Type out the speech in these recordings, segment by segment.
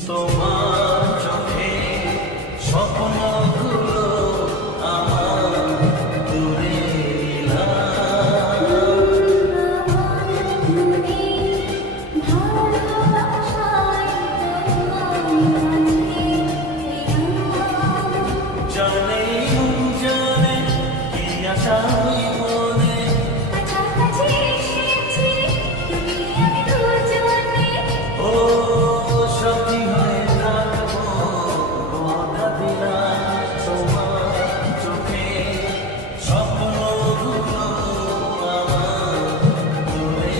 তোমার চোখে স্বপ্নগুলো আমার দূরে জানে জানে কি আশা মনে ও সত্যি হয়ে থাকবো কথা দিলাম তোমার চোখে স্বপ্নগুলো আমার দূরে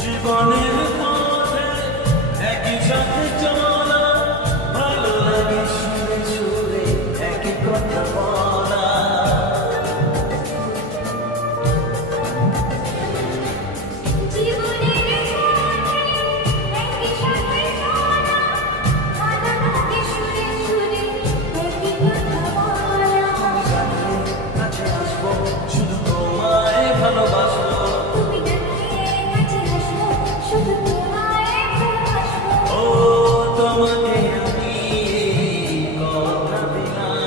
জীবনের পথে একই সাথে চলা ভালো লাগে সুরে সুরে একই কথা বলা কাছে আসবো শুধু তোমায় ভালোবাসবো ও তোমাকে আমি কথা দিলাম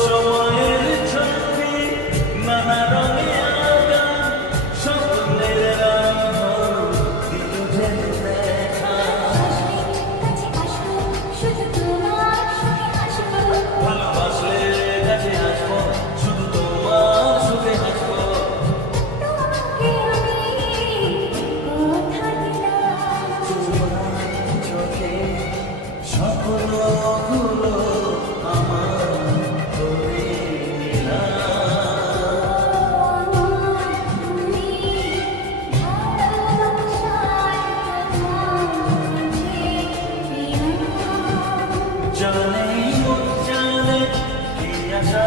সময়ের ছবি নানা রঙে আঁকা স্বপ্নের রাঙ দিল জেনে দেখা ভালোবাসলে কাছে আসবো শুধু তোমার সুখে হাসবো তোমার চোখে স্বপ্নগুলো আমার দূরে জানে জানে কি আশা